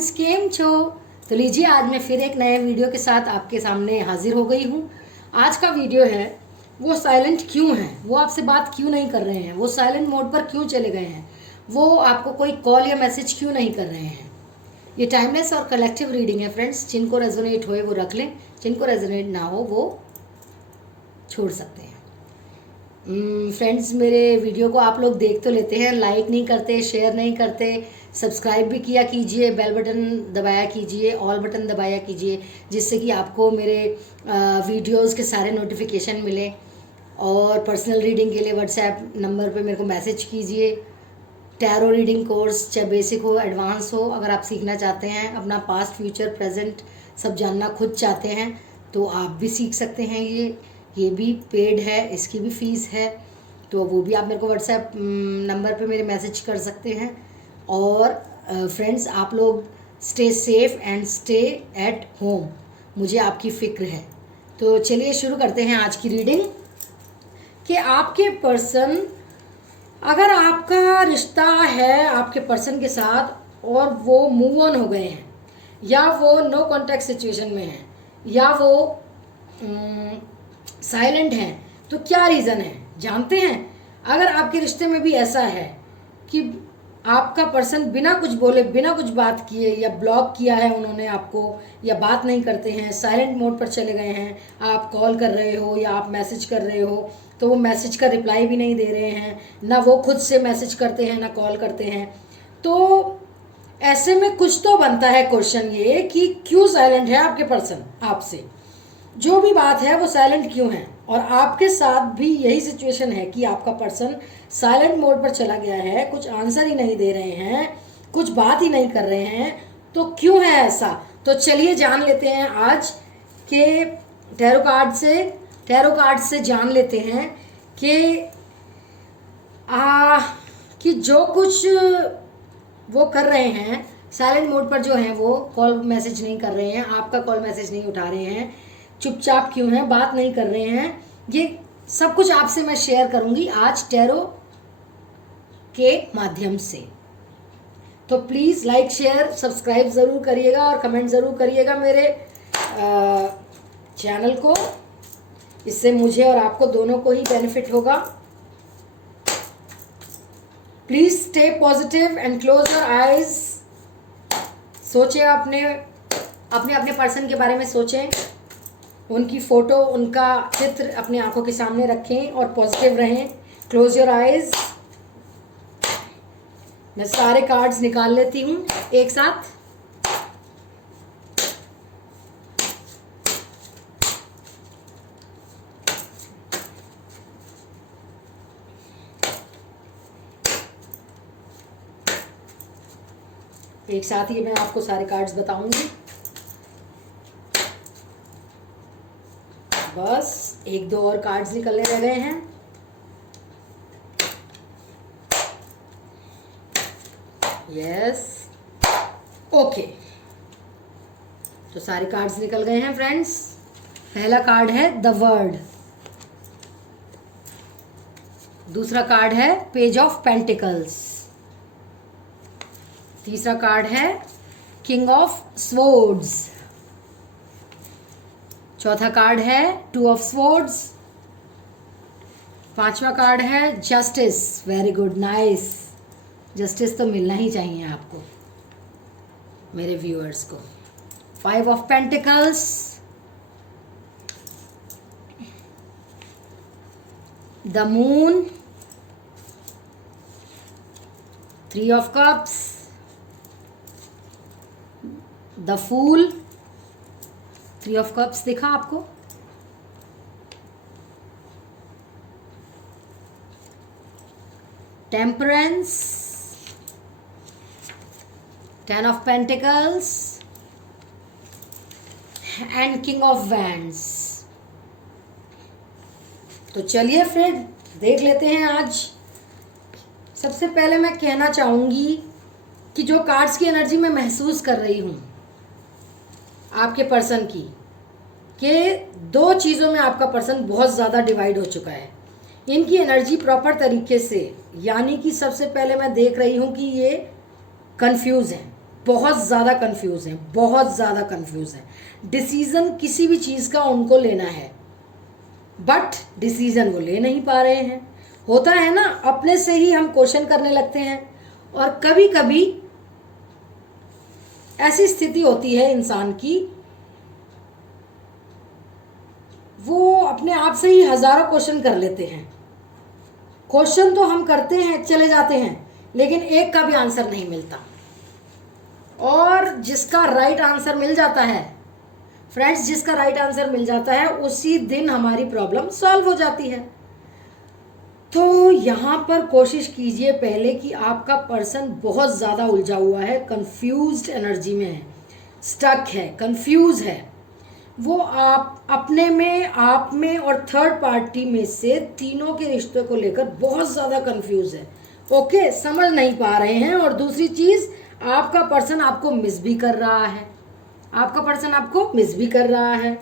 Friends, केम छो। तो लीजिए, आज मैं फिर एक नए वीडियो के साथ आपके सामने हाजिर हो गई हूँ। आज का वीडियो है वो साइलेंट क्यों हैं, वो आपसे बात क्यों नहीं कर रहे हैं, वो साइलेंट मोड पर क्यों चले गए हैं, वो आपको कोई कॉल या मैसेज क्यों नहीं कर रहे हैं। ये टाइमलेस और कलेक्टिव रीडिंग है फ्रेंड्स। जिनको रेजोनेट होए वो रख लें, जिनको रेजोनेट ना हो वो छोड़ सकते हैं। फ्रेंड्स, मेरे वीडियो को आप लोग देख तो लेते हैं, लाइक नहीं करते, शेयर नहीं करते, सब्सक्राइब भी किया कीजिए, बेल बटन दबाया कीजिए, ऑल बटन दबाया कीजिए, जिससे कि आपको मेरे वीडियोस के सारे नोटिफिकेशन मिले। और पर्सनल रीडिंग के लिए व्हाट्सएप नंबर पे मेरे को मैसेज कीजिए। टैरो रीडिंग कोर्स चाहे बेसिक हो एडवांस हो, अगर आप सीखना चाहते हैं, अपना पास्ट फ्यूचर प्रेजेंट सब जानना खुद चाहते हैं तो आप भी सीख सकते हैं। ये भी पेड है, इसकी भी फ़ीस है, तो वो भी आप मेरे को व्हाट्सएप नंबर पे मेरे मैसेज कर सकते हैं। और फ्रेंड्स, आप लोग stay safe and stay at home, मुझे आपकी फ़िक्र है। तो चलिए शुरू करते हैं आज की रीडिंग। कि आपके पर्सन, अगर आपका रिश्ता है आपके पर्सन के साथ और वो मूव ऑन हो गए हैं, या वो नो कॉन्टैक्ट सिचुएशन में हैं, या वो साइलेंट हैं, तो क्या रीज़न है जानते हैं। अगर आपके रिश्ते में भी ऐसा है कि आपका पर्सन बिना कुछ बोले, बिना कुछ बात किए, या ब्लॉक किया है उन्होंने आपको, या बात नहीं करते हैं, साइलेंट मोड पर चले गए हैं, आप कॉल कर रहे हो या आप मैसेज कर रहे हो तो वो मैसेज का रिप्लाई भी नहीं दे रहे हैं, ना वो खुद से मैसेज करते हैं ना कॉल करते हैं, तो ऐसे में कुछ तो बनता है क्वेश्चन ये कि क्यों साइलेंट है आपके पर्सन आपसे। जो भी बात है वो साइलेंट क्यों है। और आपके साथ भी यही सिचुएशन है कि आपका पर्सन साइलेंट मोड पर चला गया है, कुछ आंसर ही नहीं दे रहे हैं, कुछ बात ही नहीं कर रहे हैं, तो क्यों है ऐसा। तो चलिए जान लेते हैं आज के टैरो कार्ड से जान लेते हैं कि जो कुछ वो कर रहे हैं साइलेंट मोड पर, जो हैं वो कॉल मैसेज नहीं कर रहे हैं, आपका कॉल मैसेज नहीं उठा रहे हैं, चुपचाप क्यों हैं, बात नहीं कर रहे हैं, ये सब कुछ आपसे मैं शेयर करूंगी आज टैरो के माध्यम से। तो प्लीज़ लाइक शेयर सब्सक्राइब ज़रूर करिएगा और कमेंट ज़रूर करिएगा मेरे चैनल को। इससे मुझे और आपको दोनों को ही बेनिफिट होगा। Please stay positive and close your eyes. सोचें, अपने पर्सन के बारे में सोचें, उनकी फ़ोटो, उनका चित्र अपने आंखों के सामने रखें और पॉजिटिव रहें। Close your eyes. मैं सारे कार्ड्स निकाल लेती हूँ एक साथ। एक साथ ही मैं आपको सारे कार्ड्स बताऊंगी। बस एक दो और कार्ड्स निकलने रह गए हैं। यस, ओके, तो सारे कार्ड्स निकल गए हैं फ्रेंड्स। पहला कार्ड है द वर्ल्ड, दूसरा कार्ड है पेज ऑफ पेंटिकल्स, तीसरा कार्ड है किंग ऑफ स्वॉर्ड्स, चौथा कार्ड है टू ऑफ स्वॉर्ड्स, पांचवा कार्ड है justice. Very good, nice. Justice तो मिलना ही चाहिए आपको, मेरे व्यूअर्स को। Five of pentacles, the moon, three of cups, the fool, three of cups देखा आपको, temperance, ten of pentacles and king of wands. तो चलिए फिर देख लेते हैं आज। सबसे पहले मैं कहना चाहूंगी कि जो कार्ड्स की एनर्जी मैं महसूस कर रही हूँ आपके पर्सन की, कि दो चीज़ों में आपका पर्सन बहुत ज़्यादा डिवाइड हो चुका है। इनकी एनर्जी प्रॉपर तरीके से, यानी कि सबसे पहले मैं देख रही हूँ कि ये कंफ्यूज हैं, बहुत ज़्यादा कंफ्यूज हैं, बहुत ज़्यादा कंफ्यूज हैं। डिसीज़न किसी भी चीज़ का उनको लेना है, बट डिसीज़न वो ले नहीं पा रहे हैं। होता है ना, अपने से ही हम क्वेश्चन करने लगते हैं, और कभी कभी ऐसी स्थिति होती है इंसान की, वो अपने आप से ही हजारों क्वेश्चन कर लेते हैं। क्वेश्चन तो हम करते हैं, चले जाते हैं, लेकिन एक का भी आंसर नहीं मिलता। और जिसका राइट आंसर मिल जाता है फ्रेंड्स, जिसका राइट आंसर मिल जाता है, उसी दिन हमारी प्रॉब्लम सॉल्व हो जाती है। तो यहाँ पर कोशिश कीजिए पहले कि आपका पर्सन बहुत ज़्यादा उलझा हुआ है, कंफ्यूज्ड एनर्जी में है, स्टक है, कंफ्यूज है। वो आप अपने में, आप में और थर्ड पार्टी में से तीनों के रिश्तों को लेकर बहुत ज़्यादा कंफ्यूज है। ओके, समझ नहीं पा रहे हैं। और दूसरी चीज़, आपका पर्सन आपको मिस भी कर रहा है, आपका पर्सन आपको मिस भी कर रहा है।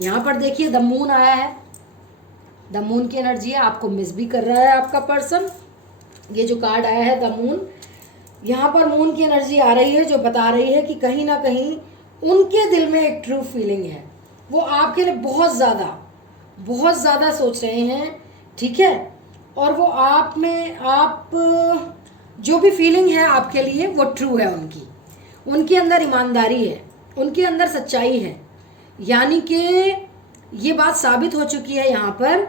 यहाँ पर देखिए द मून आया है, द मून की एनर्जी है, आपको मिस भी कर रहा है आपका पर्सन। ये जो कार्ड आया है द मून, यहाँ पर मून की एनर्जी आ रही है जो बता रही है कि कहीं ना कहीं उनके दिल में एक ट्रू फीलिंग है। वो आपके लिए बहुत ज़्यादा सोच रहे हैं, ठीक है। और वो आप में, आप जो भी फीलिंग है आपके लिए वो ट्रू है उनकी। उनके अंदर ईमानदारी है, उनके अंदर सच्चाई है। यानी कि ये बात साबित हो चुकी है यहाँ पर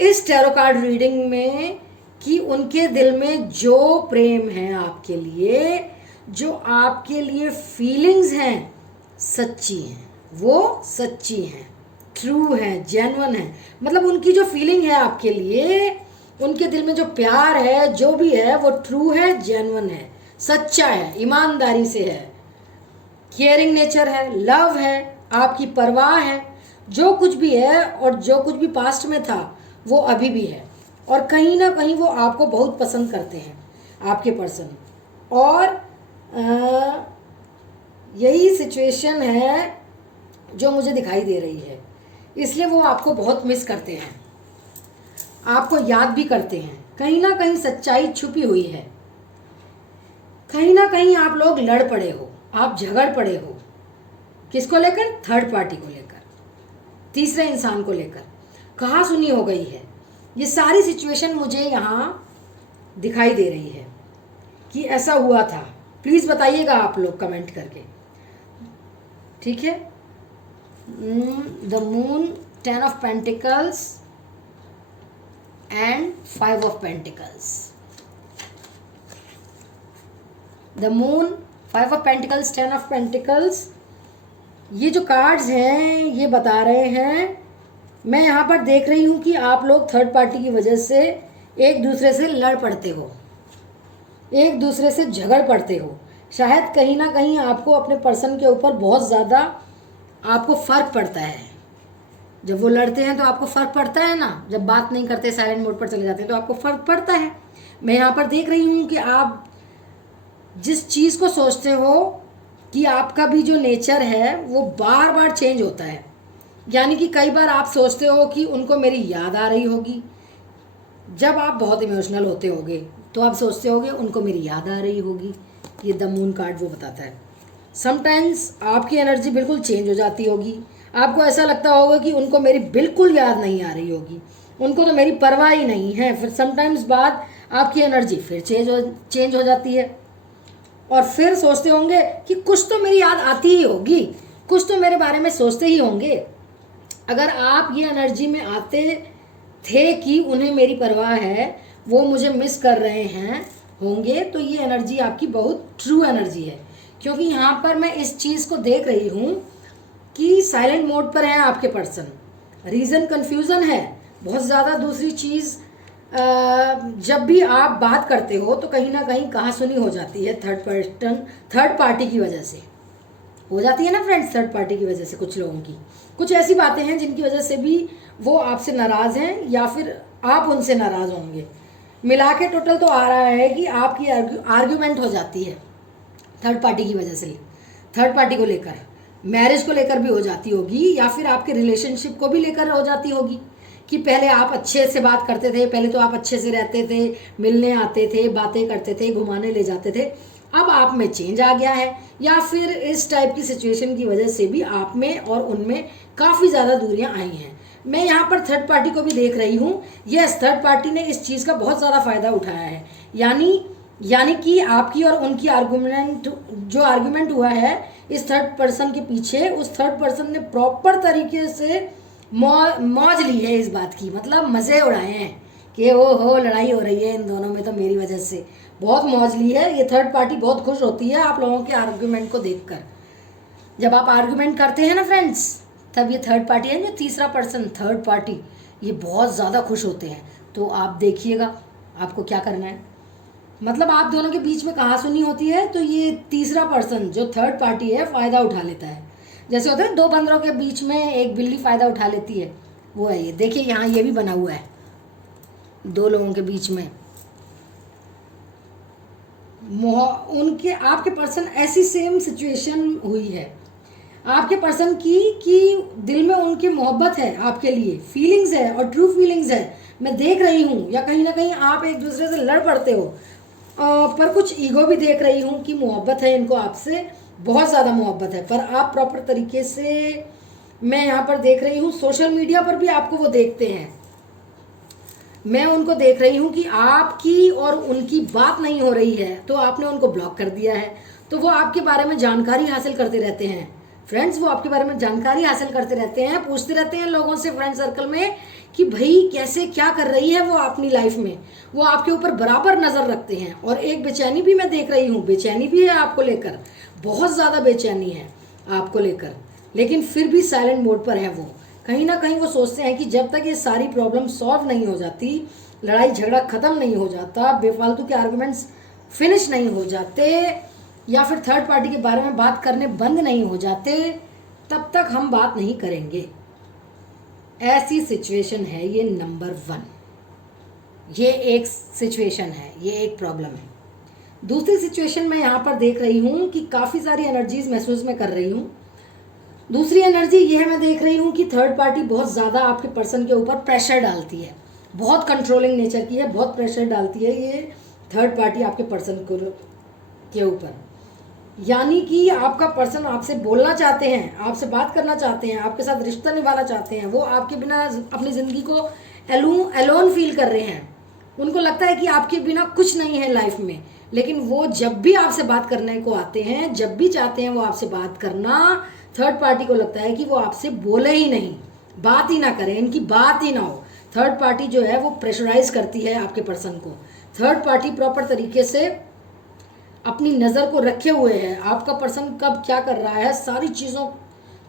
इस टैरो कार्ड रीडिंग में कि उनके दिल में जो प्रेम है आपके लिए, जो आपके लिए फीलिंग्स हैं, सच्ची हैं, वो सच्ची हैं, ट्रू है, जेन्युइन है। मतलब उनकी जो फीलिंग है आपके लिए, उनके दिल में जो प्यार है, जो भी है, वो ट्रू है, जेन्युइन है, सच्चा है, ईमानदारी से है, केयरिंग नेचर है, लव है, आपकी परवाह है। जो कुछ भी है और जो कुछ भी पास्ट में था वो अभी भी है। और कहीं ना कहीं वो आपको बहुत पसंद करते हैं, आपके पर्सन। और यही सिचुएशन है जो मुझे दिखाई दे रही है, इसलिए वो आपको बहुत मिस करते हैं, आपको याद भी करते हैं। कहीं ना कहीं सच्चाई छुपी हुई है, कहीं ना कहीं आप लोग लड़ पड़े हो, आप झगड़ पड़े हो। किसको लेकर? थर्ड पार्टी को लेकर, तीसरे इंसान को लेकर कहा सुनी हो गई है। ये सारी सिचुएशन मुझे यहाँ दिखाई दे रही है कि ऐसा हुआ था। प्लीज़ बताइएगा आप लोग कमेंट करके, ठीक है। The moon, 10 of pentacles and 5 of pentacles. The moon, 5 of pentacles, 10 of pentacles. ये जो कार्ड्स हैं ये बता रहे हैं, मैं यहाँ पर देख रही हूँ कि आप लोग थर्ड पार्टी की वजह से एक दूसरे से लड़ पड़ते हो, एक दूसरे से झगड़ पड़ते हो। शायद कहीं ना कहीं आपको अपने पर्सन के ऊपर बहुत ज़्यादा आपको फ़र्क पड़ता है। जब वो लड़ते हैं तो आपको फ़र्क पड़ता है ना, जब बात नहीं करते, साइलेंट मोड पर चले जाते हैं, तो आपको फ़र्क पड़ता है। मैं यहाँ पर देख रही हूँ कि आप जिस चीज़ को सोचते हो कि आपका भी जो नेचर है वो बार बार चेंज होता है। यानी कि कई बार आप सोचते हो कि उनको मेरी याद आ रही होगी। जब आप बहुत इमोशनल होते होगे तो आप सोचते होगे उनको मेरी याद आ रही होगी। ये द मून कार्ड वो बताता है। समटाइम्स आपकी एनर्जी बिल्कुल चेंज हो जाती होगी, आपको ऐसा लगता होगा कि उनको मेरी बिल्कुल याद नहीं आ रही होगी, उनको तो मेरी परवाह ही नहीं है। फिर समटाइम्स बाद आपकी एनर्जी फिर चेंज हो जाती है, और फिर सोचते होंगे कि कुछ तो मेरी याद आती ही होगी, कुछ तो मेरे बारे में सोचते ही होंगे। अगर आप ये एनर्जी में आते थे कि उन्हें मेरी परवाह है, वो मुझे मिस कर रहे हैं होंगे, तो ये एनर्जी आपकी बहुत ट्रू एनर्जी है। क्योंकि यहाँ पर मैं इस चीज़ को देख रही हूँ कि साइलेंट मोड पर है आपके पर्सन, रीज़न कन्फ्यूज़न है बहुत ज़्यादा। दूसरी चीज़, जब भी आप बात करते हो तो कहीं ना कहीं कहासुनी हो जाती है थर्ड पार्टी की वजह से हो जाती है ना फ्रेंड्स। थर्ड पार्टी की वजह से कुछ लोगों की कुछ ऐसी बातें हैं जिनकी वजह से भी वो आपसे नाराज़ हैं या फिर आप उनसे नाराज़ होंगे। मिला के टोटल तो आ रहा है कि आपकी आर्ग्यूमेंट हो जाती है थर्ड पार्टी की वजह से। थर्ड पार्टी को लेकर, मैरिज को लेकर भी हो जाती होगी, या फिर आपके रिलेशनशिप को भी लेकर हो जाती होगी कि पहले आप अच्छे से बात करते थे, पहले तो आप अच्छे से रहते थे, मिलने आते थे, बातें करते थे, घुमाने ले जाते थे, अब आप में चेंज आ गया है, या फिर इस टाइप की सिचुएशन की वजह से भी आप में और उनमें काफ़ी ज़्यादा दूरियां आई हैं। मैं यहाँ पर थर्ड पार्टी को भी देख रही हूँ। यस, थर्ड पार्टी ने इस चीज़ का बहुत ज़्यादा फायदा उठाया है। यानी कि आपकी और उनकी आर्गुमेंट हुआ है इस थर्ड पर्सन के पीछे, उस थर्ड पर्सन ने प्रॉपर तरीके से मौज ली है इस बात की, मतलब मज़े उड़ाए हैं कि ओ हो लड़ाई हो रही है इन दोनों में तो मेरी वजह से, बहुत मौज ली है। ये थर्ड पार्टी बहुत खुश होती है आप लोगों के आर्गुमेंट को देखकर। जब आप आर्गुमेंट करते हैं ना फ्रेंड्स, तब ये थर्ड पार्टी है, जो तीसरा पर्सन थर्ड पार्टी, ये बहुत ज़्यादा खुश होते हैं। तो आप देखिएगा आपको क्या करना है। मतलब आप दोनों के बीच में कहासुनी होती है तो ये तीसरा पर्सन जो थर्ड पार्टी है फ़ायदा उठा लेता है। जैसे होता है दो बंदरों के बीच में एक बिल्ली फ़ायदा उठा लेती है, वो है ये। देखिए यहाँ ये भी बना हुआ है दो लोगों के बीच में उनके आपके पर्सन ऐसी सेम सिचुएशन हुई है आपके पर्सन की कि दिल में उनकी मोहब्बत है आपके लिए, फीलिंग्स है और ट्रू फीलिंग्स है। मैं देख रही हूँ, या कहीं ना कहीं आप एक दूसरे से लड़ पड़ते हो, पर कुछ ईगो भी देख रही हूँ कि मोहब्बत है इनको आपसे, बहुत ज़्यादा मोहब्बत है। पर आप प्रॉपर तरीके से, मैं यहाँ पर देख रही हूँ सोशल मीडिया पर भी आपको वो देखते हैं। मैं उनको देख रही हूँ कि आपकी और उनकी बात नहीं हो रही है तो आपने उनको ब्लॉक कर दिया है। तो वो आपके बारे में जानकारी हासिल करते रहते हैं फ्रेंड्स, वो आपके बारे में जानकारी हासिल करते रहते हैं, पूछते रहते हैं लोगों से फ्रेंड सर्कल में कि भाई कैसे क्या कर रही है वो अपनी लाइफ में। वो आपके ऊपर बराबर नज़र रखते हैं। और एक बेचैनी भी मैं देख रही हूँ, बेचैनी भी है आपको लेकर, बहुत ज़्यादा बेचैनी है आपको लेकर, लेकिन फिर भी साइलेंट मोड पर है वो। कहीं ना कहीं वो सोचते हैं कि जब तक ये सारी प्रॉब्लम सॉल्व नहीं हो जाती, लड़ाई झगड़ा ख़त्म नहीं हो जाता, बेफालतू के आर्गुमेंट्स फिनिश नहीं हो जाते, या फिर थर्ड पार्टी के बारे में बात करने बंद नहीं हो जाते, तब तक हम बात नहीं करेंगे। ऐसी सिचुएशन है ये नंबर 1। ये एक सिचुएशन है, ये एक प्रॉब्लम है। दूसरी सिचुएशन मैं यहाँ पर देख रही हूँ कि काफ़ी सारी एनर्जीज महसूस मैं कर रही हूँ। दूसरी एनर्जी ये मैं देख रही हूँ कि थर्ड पार्टी बहुत ज़्यादा आपके पर्सन के ऊपर प्रेशर डालती है, बहुत कंट्रोलिंग नेचर की है, बहुत प्रेशर डालती है ये थर्ड पार्टी आपके पर्सन के ऊपर। यानी कि आपका पर्सन आपसे बोलना चाहते हैं, आपसे बात करना चाहते हैं, आपके साथ रिश्ता निभाना चाहते हैं, वो आपके बिना अपनी ज़िंदगी को एलोन फील कर रहे हैं। उनको लगता है कि आपके बिना कुछ नहीं है लाइफ में, लेकिन वो जब भी आपसे बात करने को आते हैं, जब भी चाहते हैं वो आपसे बात करना, थर्ड पार्टी को लगता है कि वो आपसे बोले ही नहीं, बात ही ना करें, इनकी बात ही ना हो। थर्ड पार्टी जो है वो प्रेशराइज करती है आपके पर्सन को। थर्ड पार्टी प्रॉपर तरीके से अपनी नज़र को रखे हुए है, आपका पर्सन कब क्या कर रहा है, सारी चीज़ों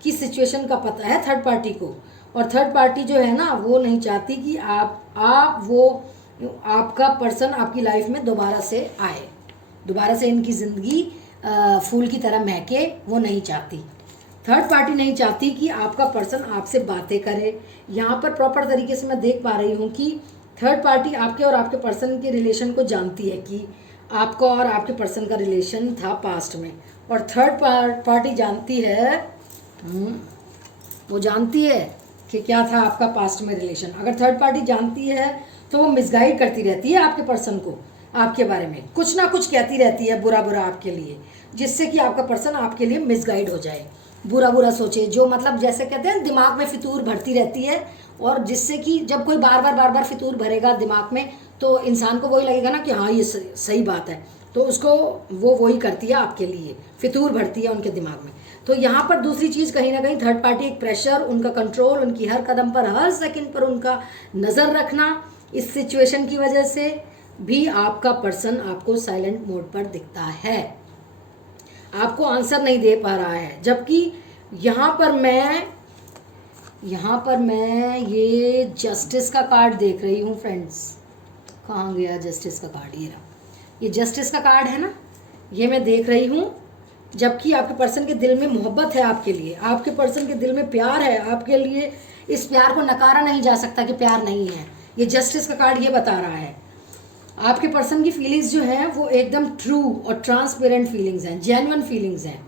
की सिचुएशन का पता है थर्ड पार्टी को। और थर्ड पार्टी जो है ना, वो नहीं चाहती कि आपका पर्सन आपकी लाइफ में दोबारा से आए, दोबारा से इनकी ज़िंदगी फूल की तरह महके, वो नहीं चाहती। थर्ड पार्टी नहीं चाहती कि आपका पर्सन आपसे बातें करे। यहाँ पर प्रॉपर तरीके से मैं देख पा रही हूँ कि थर्ड पार्टी आपके और आपके पर्सन के रिलेशन को जानती है कि आपका और आपके पर्सन का रिलेशन था पास्ट में, और थर्ड पार्टी जानती है, वो जानती है कि क्या था आपका पास्ट में रिलेशन। अगर थर्ड पार्टी जानती है तो वो मिसगाइड करती रहती है आपके पर्सन को, आपके बारे में कुछ ना कुछ कहती रहती है बुरा बुरा आपके लिए, जिससे कि आपका पर्सन आपके लिए मिसगाइड हो जाए, बुरा बुरा सोचे, जो मतलब जैसे कहते हैं दिमाग में फितूर भरती रहती है। और जिससे कि जब कोई बार बार फितूर भरेगा दिमाग में तो इंसान को वही लगेगा ना कि हाँ ये सही बात है, तो उसको वो वही करती है, आपके लिए फितूर भरती है उनके दिमाग में। तो यहाँ पर दूसरी चीज़ कहीं ना कहीं थर्ड पार्टी एक प्रेशर, उनका कंट्रोल, उनकी हर कदम पर हर सेकंड पर उनका नज़र रखना, इस सिचुएशन की वजह से भी आपका पर्सन आपको साइलेंट मोड पर दिखता है, आपको आंसर नहीं दे पा रहा है। जबकि यहाँ पर मैं ये जस्टिस का कार्ड देख रही हूँ फ्रेंड्स। कहाँ गया जस्टिस का कार्ड? ये रहा, ये जस्टिस का कार्ड है ना, ये मैं देख रही हूँ। जबकि आपके पर्सन के दिल में मोहब्बत है आपके लिए, आपके पर्सन के दिल में प्यार है आपके लिए, इस प्यार को नकारा नहीं जा सकता कि प्यार नहीं है। ये जस्टिस का कार्ड ये बता रहा है आपके पर्सन की फीलिंग्स जो हैं वो एकदम ट्रू और ट्रांसपेरेंट फीलिंग्स हैं, जेन्युइन फीलिंग्स हैं।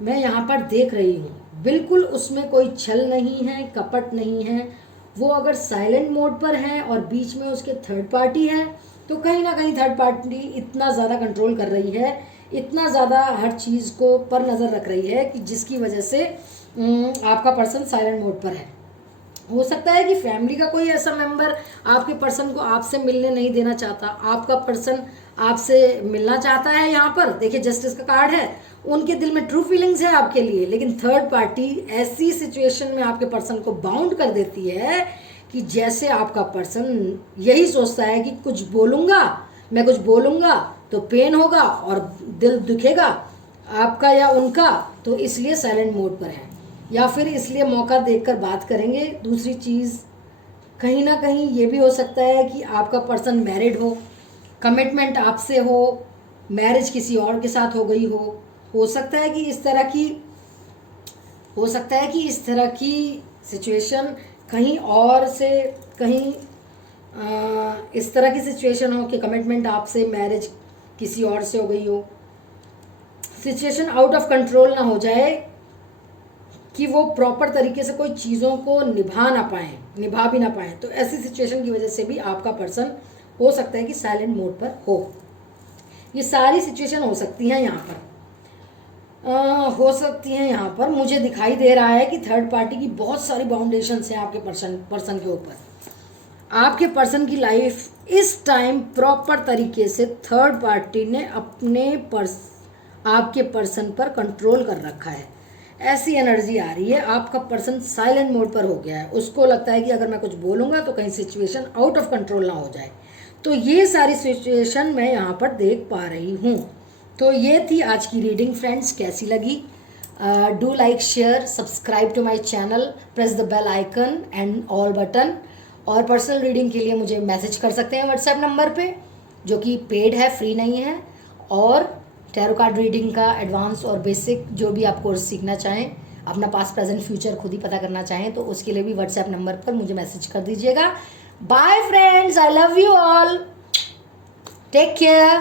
मैं यहाँ पर देख रही हूँ, बिल्कुल उसमें कोई छल नहीं है, कपट नहीं है। वो अगर साइलेंट मोड पर है और बीच में उसके थर्ड पार्टी है, तो कहीं ना कहीं थर्ड पार्टी इतना ज़्यादा कंट्रोल कर रही है इतना ज़्यादा हर चीज़ को पर नज़र रख रही है कि जिसकी वजह से आपका पर्सन साइलेंट मोड पर है। हो सकता है कि फैमिली का कोई ऐसा मेंबर आपके पर्सन को आपसे मिलने नहीं देना चाहता, आपका पर्सन आपसे मिलना चाहता है। यहाँ पर देखिए जस्टिस का कार्ड है, उनके दिल में ट्रू फीलिंग्स है आपके लिए, लेकिन थर्ड पार्टी ऐसी सिचुएशन में आपके पर्सन को बाउंड कर देती है कि जैसे आपका पर्सन यही सोचता है कि कुछ बोलूँगा, मैं कुछ बोलूँगा तो पेन होगा और दिल दुखेगा आपका या उनका, तो इसलिए साइलेंट मोड पर है, या फिर इसलिए मौका देखकर बात करेंगे। दूसरी चीज़ कहीं ना कहीं ये भी हो सकता है कि आपका पर्सन मैरिड हो, कमिटमेंट आपसे हो, मैरिज किसी और के साथ हो गई हो सकता है कि इस तरह की सिचुएशन कहीं और से कहीं इस तरह की सिचुएशन हो कि कमिटमेंट आपसे, मैरिज किसी और से हो गई हो, सिचुएशन आउट ऑफ कंट्रोल ना हो जाए कि वो प्रॉपर तरीके से कोई चीज़ों को निभा भी ना पाए, तो ऐसी सिचुएशन की वजह से भी आपका पर्सन हो सकता है कि साइलेंट मोड पर हो। ये सारी सिचुएशन हो सकती हैं यहाँ पर। यहाँ पर मुझे दिखाई दे रहा है कि थर्ड पार्टी की बहुत सारी बाउंडेशंस हैं आपके पर्सन के ऊपर। आपके पर्सन की लाइफ इस टाइम प्रॉपर तरीके से थर्ड पार्टी ने आपके पर्सन पर कंट्रोल कर रखा है। ऐसी एनर्जी आ रही है, आपका पर्सन साइलेंट मोड पर हो गया है। उसको लगता है कि अगर मैं कुछ बोलूँगा तो कहीं सिचुएशन आउट ऑफ कंट्रोल ना हो जाए। तो ये सारी सिचुएशन मैं यहाँ पर देख पा रही हूँ। तो ये थी आज की रीडिंग फ्रेंड्स, कैसी लगी? Do like, share, subscribe to my channel, press the bell icon and all button. और पर्सनल रीडिंग के लिए मुझे मैसेज कर सकते हैं व्हाट्सएप नंबर पे, जो कि पेड है, फ्री नहीं है। और टैरो कार्ड रीडिंग का एडवांस और बेसिक जो भी आप कोर्स सीखना चाहें, अपना पास्ट प्रेजेंट फ्यूचर खुद ही पता करना चाहें, तो उसके लिए भी व्हाट्सएप नंबर पर मुझे मैसेज कर दीजिएगा। Bye friends, I love you all, take care.